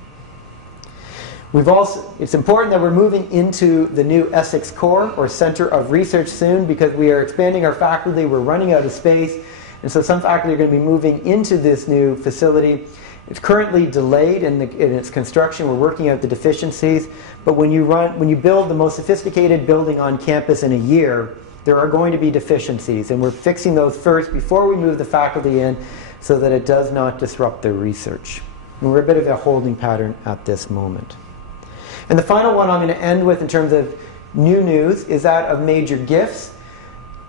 It's important that we're moving into the new Essex Core, or Centre of Research, soon, because we are expanding our faculty. We're running out of space, and so some faculty are going to be moving into this new facility. It's currently delayed in its construction. We're working out the deficiencies, but when you build the most sophisticated building on campus in a year, there are going to be deficiencies, and we're fixing those first before we move the faculty in so that it does not disrupt their research. And we're a bit of a holding pattern at this moment. And the final one I'm going to end with in terms of new news is that of major gifts.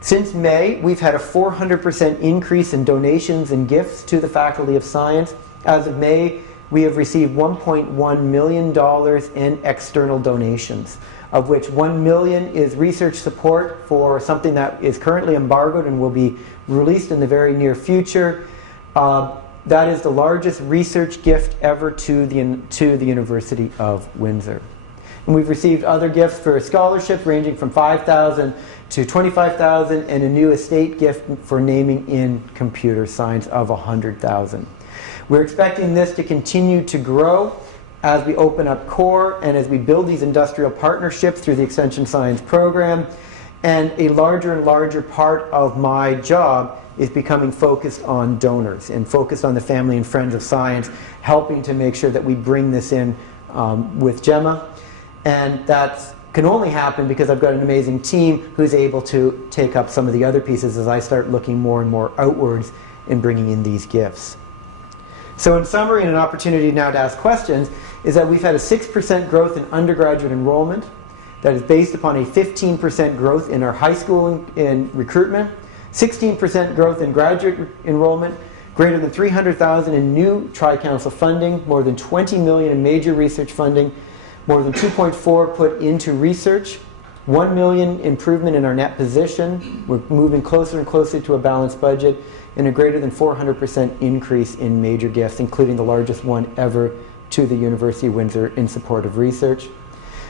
Since May, we've had a 400% increase in donations and gifts to the Faculty of Science. As of May, we have received $1.1 million in external donations, of which $1 million is research support for something that is currently embargoed and will be released in the very near future. That is the largest research gift ever to the University of Windsor. And we've received other gifts for scholarships ranging from $5,000 to $25,000 and a new estate gift for naming in computer science of $100,000. We're expecting this to continue to grow as we open up core and as we build these industrial partnerships through the Extension Science program. And a larger and larger part of my job is becoming focused on donors and focused on the family and friends of science, helping to make sure that we bring this in with Gemma. And that can only happen because I've got an amazing team who's able to take up some of the other pieces as I start looking more and more outwards in bringing in these gifts. So in summary, and an opportunity now to ask questions, is that we've had a 6% growth in undergraduate enrollment that is based upon a 15% growth in our high school in recruitment, 16% growth in graduate enrollment, greater than $300,000 in new Tri-Council funding, more than $20 million in major research funding, more than 2.4 put into research, 1 million improvement in our net position. We're moving closer and closer to a balanced budget, and a greater than 400% increase in major gifts, including the largest one ever to the University of Windsor in support of research.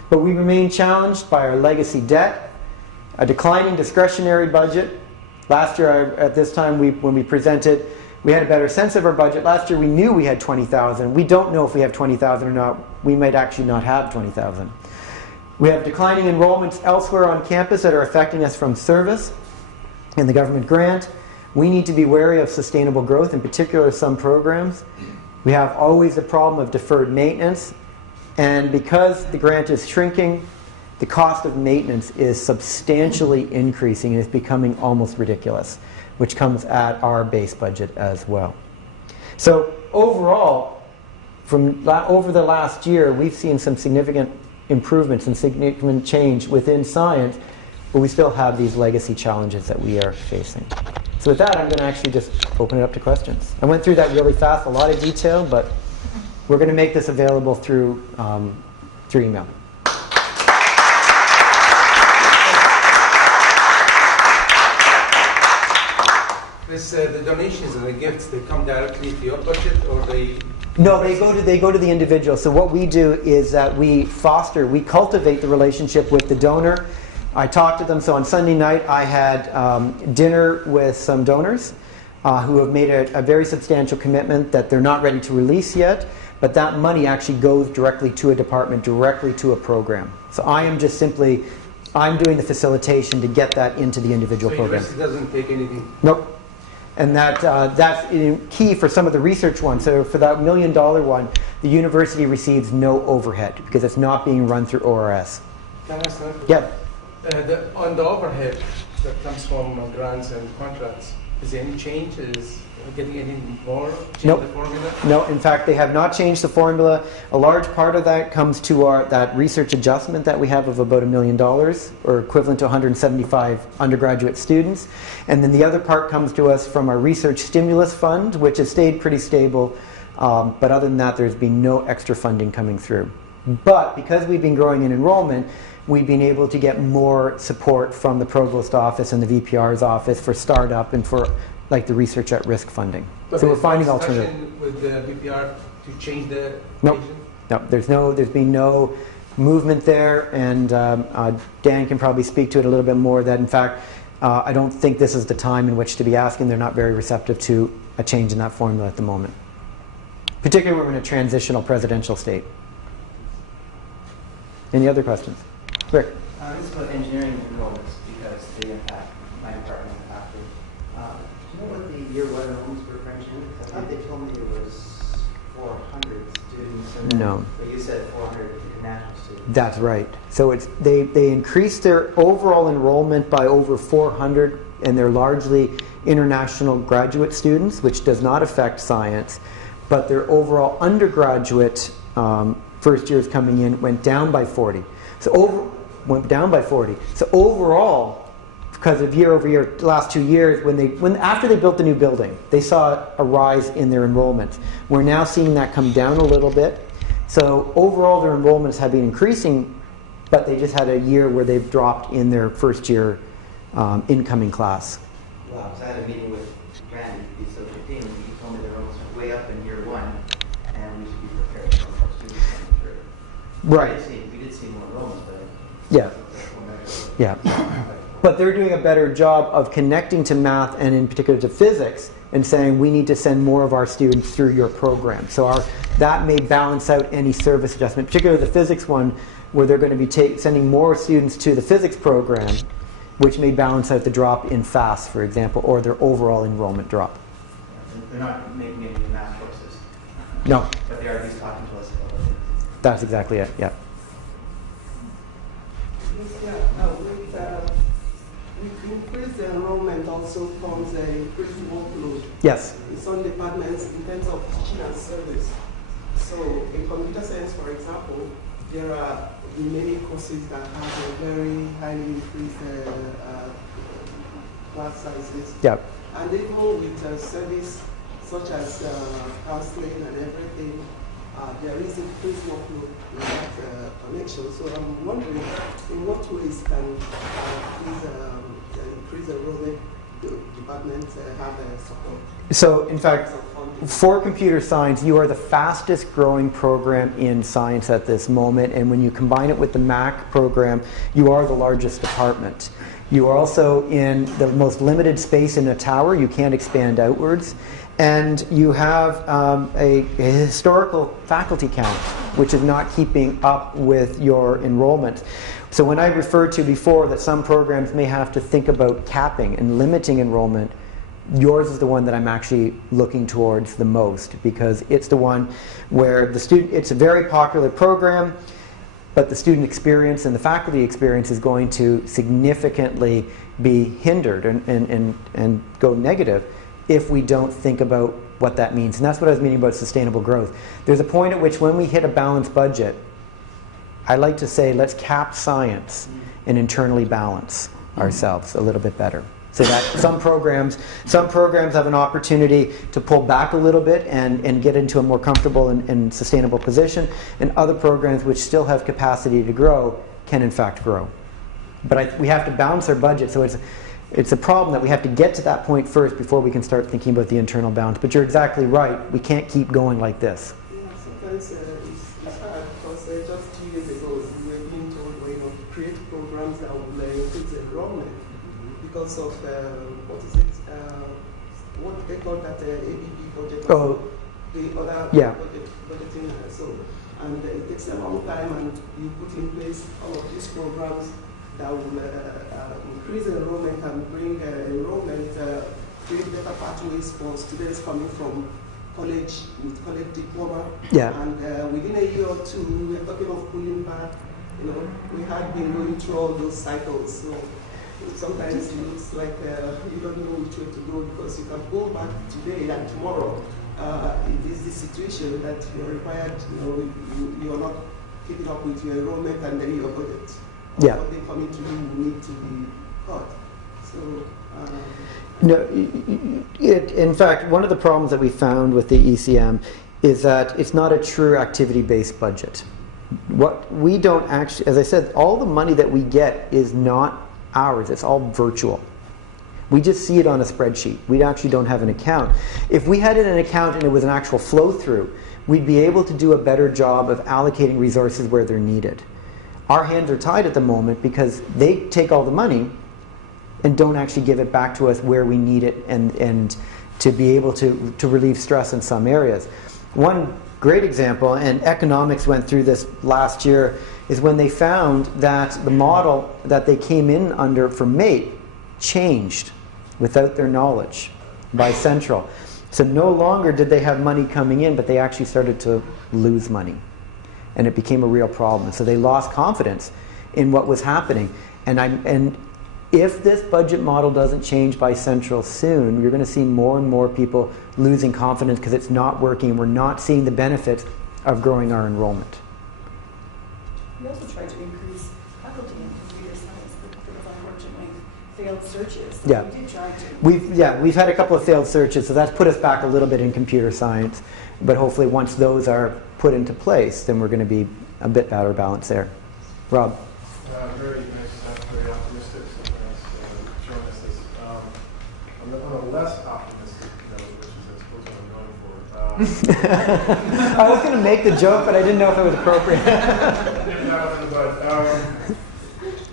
But we remain challenged by our legacy debt, a declining discretionary budget. Last year, at this time, when we presented, we had a better sense of our budget. Last year, we knew we had 20,000. We don't know if we have 20,000 or not. We might actually not have 20,000. We have declining enrollments elsewhere on campus that are affecting us from service and the government grant. We need to be wary of sustainable growth, in particular some programs. We have always the problem of deferred maintenance. And because the grant is shrinking, the cost of maintenance is substantially increasing and is becoming almost ridiculous, which comes at our base budget as well. So overall, over the last year, we've seen some significant improvements and significant change within science, but we still have these legacy challenges that we are facing. So with that, I'm going to actually just open it up to questions. I went through that really fast, a lot of detail, but we're going to make this available through email. The donations and the gifts, they come directly to your budget, or they? No, they go to the individual. So what we do is that we cultivate the relationship with the donor. I talk to them. So on Sunday night, I had dinner with some donors who have made a very substantial commitment that they're not ready to release yet, but that money actually goes directly to a department, directly to a program. So I am just simply, I'm doing the facilitation to get that into the individual program. So doesn't take anything? Nope. And that's key for some of the research ones. So for that $1 million one, the university receives no overhead because it's not being run through ORS. Can I ask that? Yeah. On the overhead that comes from grants and contracts, is there any change? Is getting any more? Nope. The formula? No, in fact, they have not changed the formula. A large part of that comes to that research adjustment that we have of about $1 million, or equivalent to 175 undergraduate students. And then the other part comes to us from our research stimulus fund, which has stayed pretty stable. But other than that, there's been no extra funding coming through. But because we've been growing in enrollment, we've been able to get more support from the Provost office and the VPR's office for startup and for like the research at risk funding. But so we're finding alternatives. With the VPR to change the Nope. No, there's been no movement there, and Dan can probably speak to it a little bit more. That in fact, I don't think this is the time in which to be asking. They're not very receptive to a change in that formula at the moment, particularly when we're in a transitional presidential state. Any other questions? Rick. This is about engineering enrollments because they impact my department after. Do you know what the year one enrollments were for engineering? I thought they told me it was 400 students. And No. But you said 400 international students. That's right. So they increased their overall enrollment by over 400, and they're largely international graduate students, which does not affect science, but their overall undergraduate first years coming in went down by 40. Went down by 40. So overall, because of year over year, last 2 years, after they built the new building, they saw a rise in their enrollment. We're now seeing that come down a little bit. So overall, their enrollments have been increasing, but they just had a year where they've dropped in their first year incoming class. Wow, so I had a meeting with Randy, he's so 15, and he told me the enrollments were way up in year 1, and we should be prepared for more students coming through. Right. We did see more enrollments, but Yeah. Yeah. But they're doing a better job of connecting to math and in particular to physics and saying we need to send more of our students through your program. So that may balance out any service adjustment, particularly the physics one where they're going to be sending more students to the physics program, which may balance out the drop in FAST, for example, or their overall enrollment drop. they're not making any math courses. No. But they are at least talking to us about it. That's exactly it, yeah. With increased enrollment also comes increased workload. Yes. In some departments in terms of teaching and service. So in computer science, for example, there are many courses that have a very highly increased class sizes. Yeah. And even with service such as counseling and everything, there is increased workload in that connection. So I'm wondering, in what ways can increase enrollment department have support? So, in fact, for computer science, you are the fastest growing program in science at this moment, and when you combine it with the MAC program, you are the largest department. You are also in the most limited space in a tower. You can't expand outwards. And you have a historical faculty count, which is not keeping up with your enrollment. So when I referred to before that some programs may have to think about capping and limiting enrollment, yours is the one that I'm actually looking towards the most, because it's the one where it's a very popular program, but the student experience and the faculty experience is going to significantly be hindered and go negative if we don't think about what that means. And that's what I was meaning about sustainable growth. There's a point at which when we hit a balanced budget, I like to say let's cap science and internally balance ourselves a little bit better. So that some programs have an opportunity to pull back a little bit and get into a more comfortable and sustainable position, and other programs which still have capacity to grow can in fact grow. But we have to balance our budget, so it's a problem that we have to get to that point first before we can start thinking about the internal balance. But you're exactly right, we can't keep going like this. Yeah, sometimes it's hard because just 2 years ago we were being told to create programs that will increase enrollment because of what they call that ABB budget. Oh, the other yeah. budgeting. And it takes a long time, and you put in place all of these programs that will increase enrollment and bring enrollment, create better pathways for students coming from college with college diploma. Yeah. And within a year or two, we were talking of pulling back. We had been going through all those cycles. So sometimes it looks like you don't know which way to go, because you can pull back today and tomorrow. It is the situation that you're required. You are not keeping up with your enrollment and then your budget. Yeah. Something coming to you will need to be cut. So. No, in fact, one of the problems that we found with the ECM is that it's not a true activity-based budget. What we don't actually, as I said, all the money that we get is not ours. It's all virtual. We just see it on a spreadsheet. We actually don't have an account. If we had it in an account and it was an actual flow-through, we'd be able to do a better job of allocating resources where they're needed. Our hands are tied at the moment because they take all the money and don't actually give it back to us where we need it and to be able to relieve stress in some areas. One great example, and economics went through this last year, is when they found that the model that they came in under for MATE changed without their knowledge by Central. So no longer did they have money coming in, but they actually started to lose money. And it became a real problem. So they lost confidence in what was happening. And if this budget model doesn't change by Central soon, you're going to see more and more people losing confidence because it's not working and we're not seeing the benefits of growing our enrollment. We also tried to increase faculty in computer science, but there was unfortunately failed searches. So Yeah. we did try to. We've had a couple of failed searches, so that's put us back a little bit in computer science. But hopefully once those are put into place, then we're going to be a bit better balanced there. Rob? Very nice, very optimistic. Showing us this. On a less optimistic note, which is I suppose what I'm going for. I was going to make the joke, but I didn't know if it was appropriate.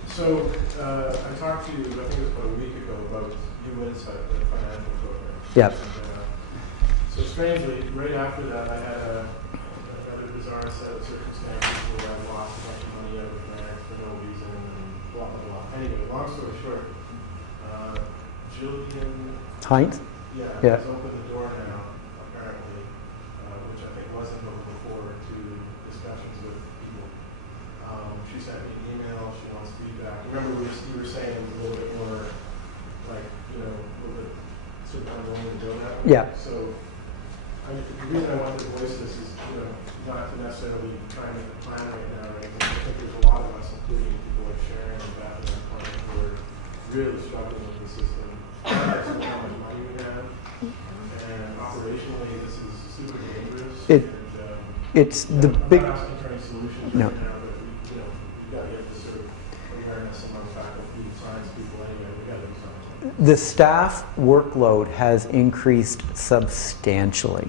So I talked to you, I think it was about a week ago, about USI, the financial program. Yep. So strangely, right after that, I had a bizarre set of circumstances where I lost a bunch of money out of the grant for no reason, and blah, blah, blah. Anyway, long story short, Jillian Heinz? has opened the door now, apparently, which I think wasn't open before, to discussions with people. She sent me an email, she wants feedback. Remember you were saying a little bit more, like, a little bit sort of unwilling to go that way? Yeah. So, the reason I wanted to voice this is, not to necessarily try and make a plan right now, right? I think there's a lot of us, including people like Sharon and Beth and their clients, who are really struggling with the system. That's how much money we have, and operationally, this is super dangerous. It's the I'm big. not asking for any solutions No. right now, but we got to get this sort of awareness among faculty, science people anyway. We got to do something. The staff workload has increased substantially.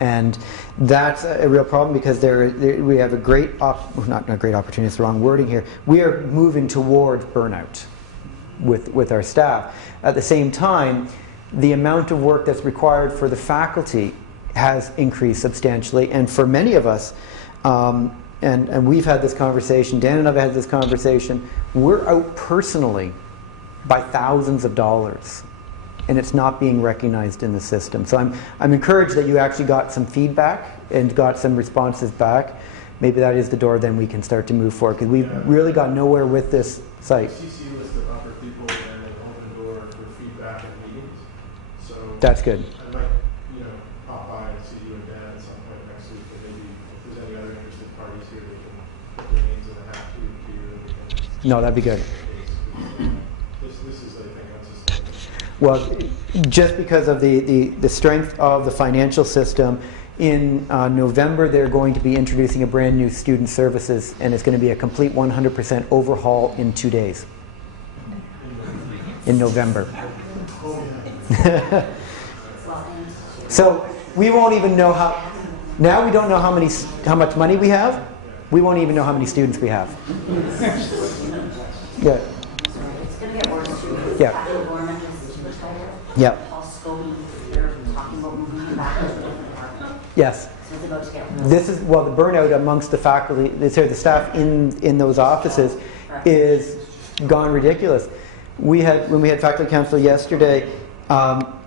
And that's a real problem because we have a great, not great opportunity, it's the wrong wording here. We are moving towards burnout with our staff. At the same time, the amount of work that's required for the faculty has increased substantially. And for many of us, and we've had this conversation, Dan and I have had this conversation, we're out personally by thousands of dollars. And it's not being recognized in the system. So I'm encouraged that you actually got some feedback and got some responses back. Maybe that is the door then we can start to move forward, because we've really got nowhere with this site. CC list of upper people and an open door for feedback and meetings. So That's good. I'd like, pop by and see you and Dan at some point next week, and maybe if there's any other interested parties here, they can put their names in a hat to No, that'd be good. This is, I think, unsustainable. Well, just because of the strength of the financial system, in November they're going to be introducing a brand new student services, and it's going to be a complete 100% overhaul in 2 days. In November. So we won't even know how. Now we don't know how much money we have. We won't even know how many students we have. Yeah. It's going to get worse too. Yeah. Enrollment is too much higher. Yeah. Paul Scobie, they're talking about moving him back to the department. Yes. So it's about to get This is, well, the burnout amongst the faculty, the staff in those offices is gone ridiculous. When we had faculty council yesterday,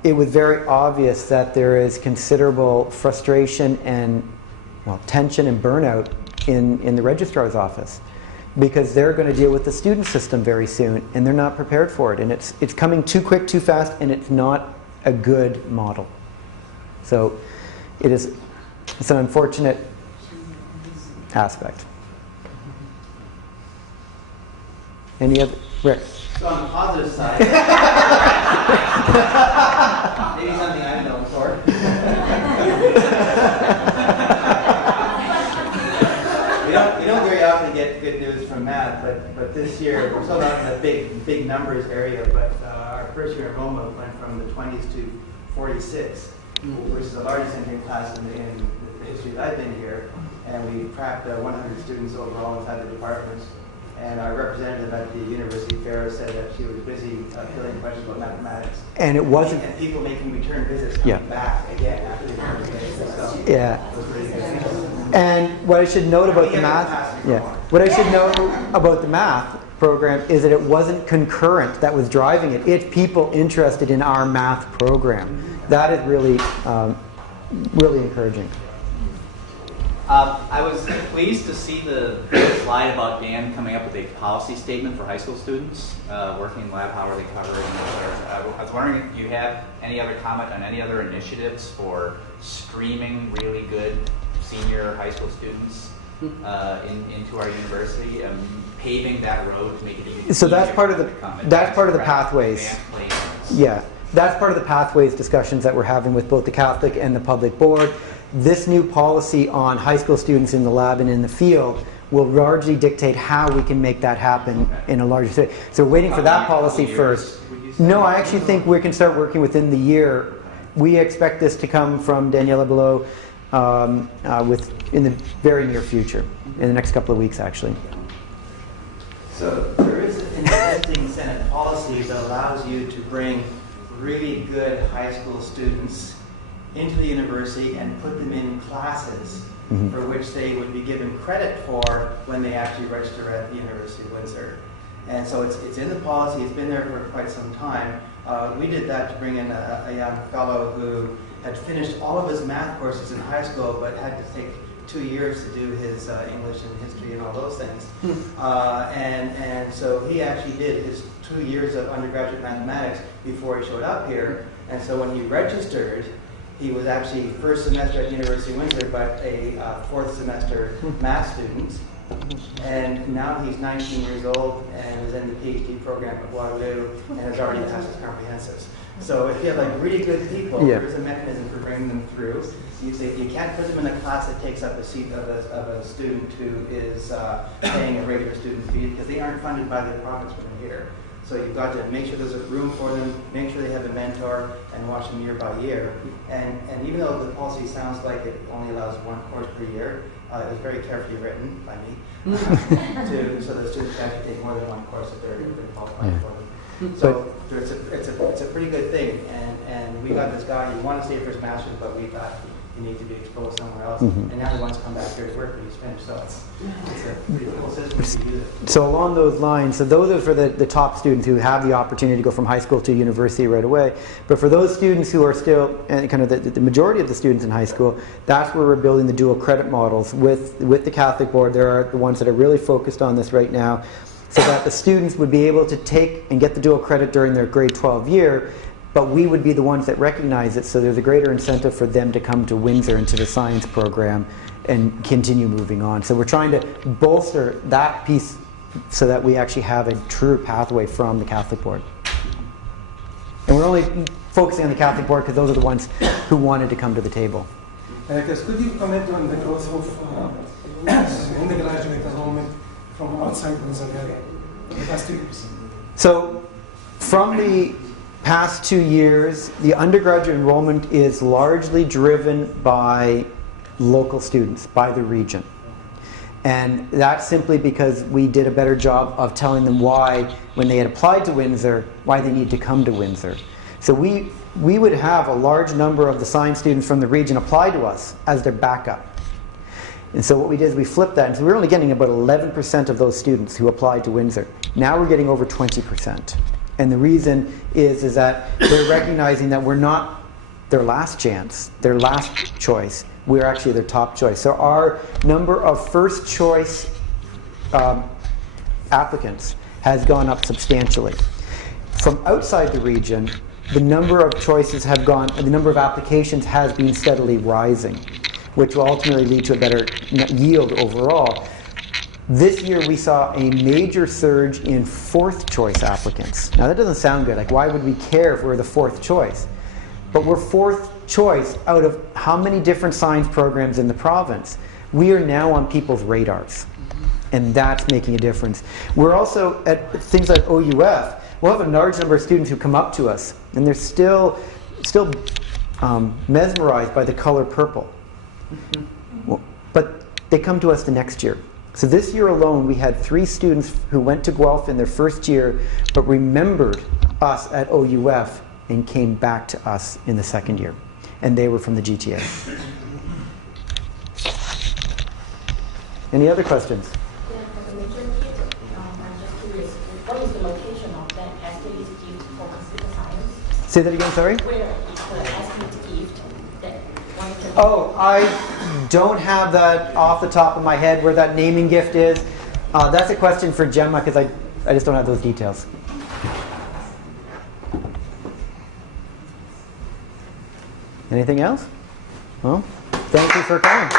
it was very obvious that there is considerable frustration and, tension and burnout in the registrar's office, because they're going to deal with the student system very soon, and they're not prepared for it. And it's coming too quick, too fast, and it's not a good model. So it's an unfortunate aspect. Any other? Rick? So on the positive side, maybe something I've known for. We don't very often get good news from math, but this year we're still not in the big numbers area. But our first year enrollment went from the 20s to 46, which is the largest entering class in the history that I've been here. And we tracked 100 students overall inside the departments. And our representative at the university fair said that she was busy filling questions about mathematics. And it wasn't. And people making return visits coming back again after the conversation. So Yeah. it was really good. And what I should note about the math, what I should note about the math program is that it wasn't concurrent that was driving it. It's people interested in our math program. That is really, really encouraging. I was pleased to see the slide about Dan coming up with a policy statement for high school students, working lab, how are they covering. I was wondering if you have any other comment on any other initiatives for streaming really good senior high school students into our university, paving that road to make it easier. So that's part of the pathways. Advanced placements. Yeah, that's part of the pathways discussions that we're having with both the Catholic and the public board. This new policy on high school students in the lab and in the field will largely dictate how we can make that happen in a larger city. So we're waiting for that policy first. No, I actually think we can start working within the year. We expect this to come from Daniela Below in the very near future, in the next couple of weeks actually. So there is an existing Senate policy that allows you to bring really good high school students into the university and put them in classes for which they would be given credit for when they actually register at the University of Windsor. And so it's in the policy, it's been there for quite some time. We did that to bring in a young fellow who had finished all of his math courses in high school but had to take 2 years to do his English and history and all those things. And so he actually did his 2 years of undergraduate mathematics before he showed up here. And so when he registered, he was actually first semester at the University of Windsor, but a fourth semester math student. And now he's 19 years old and is in the PhD program at Waterloo and has already passed his comprehensives. So if you have like really good people, there's a mechanism for bringing them through. You can't put them in a class that takes up a seat of a student who is paying a regular student fee because they aren't funded by the province when they're here. So you've got to make sure there's a room for them, make sure they have a mentor, and watch them year by year. And even though the policy sounds like it only allows one course per year, it was very carefully written by me, so the students can actually take more than one course if they're qualified for them. So it's a pretty good thing. And we got this guy, he wanted to stay for his master's, but we thought he needed to be exposed somewhere else. And now he wants to come back here to work when he's finished. So it's a pretty cool system to use it. So along those lines, so those are for the top students who have the opportunity to go from high school to university right away. But for those students who are still, kind of the majority of the students in high school, that's where we're building the dual credit models with the Catholic board. There are the ones that are really focused on this right now, so that the students would be able to take and get the dual credit during their grade 12 year, but we would be the ones that recognize it, so there's a greater incentive for them to come to Windsor into the science program and continue moving on. So we're trying to bolster that piece so that we actually have a true pathway from the Catholic board. And we're only focusing on the Catholic board because those are the ones who wanted to come to the table. Could you comment on the growth of undergraduate enrollment from outside Windsor area in the past 2 years? So from the past 2 years, the undergraduate enrollment is largely driven by local students, by the region. And that's simply because we did a better job of telling them why, when they had applied to Windsor, why they need to come to Windsor. So we would have a large number of the science students from the region apply to us as their backup. And so what we did is we flipped that, and so we were only getting about 11% of those students who applied to Windsor. Now we're getting over 20%. And the reason is that they're recognizing that we're not their last chance, their last choice. We're actually their top choice. So our number of first choice applicants has gone up substantially. From outside the region, the number of choices have gone, the number of applications has been steadily rising, which will ultimately lead to a better yield overall. This year we saw a major surge in fourth choice applicants. Now that doesn't sound good. Like, why would we care if we're the fourth choice? But we're fourth choice out of how many different science programs in the province? We are now on people's radars. And that's making a difference. We're also at things like OUF. We'll have a large number of students who come up to us, and they're still mesmerized by the color purple. Well, but they come to us the next year. So this year alone, we had 3 students who went to Guelph in their first year, but remembered us at OUF and came back to us in the second year. And they were from the GTA. Any other questions? Yeah, for the major kids, I'm just curious, what is the location of that activity gift for computer science? Say that again, sorry? Where is the activity gift that one can... Oh, I don't have that off the top of my head where that naming gift is. That's a question for Gemma because I just don't have those details. Anything else? Well, thank you for coming.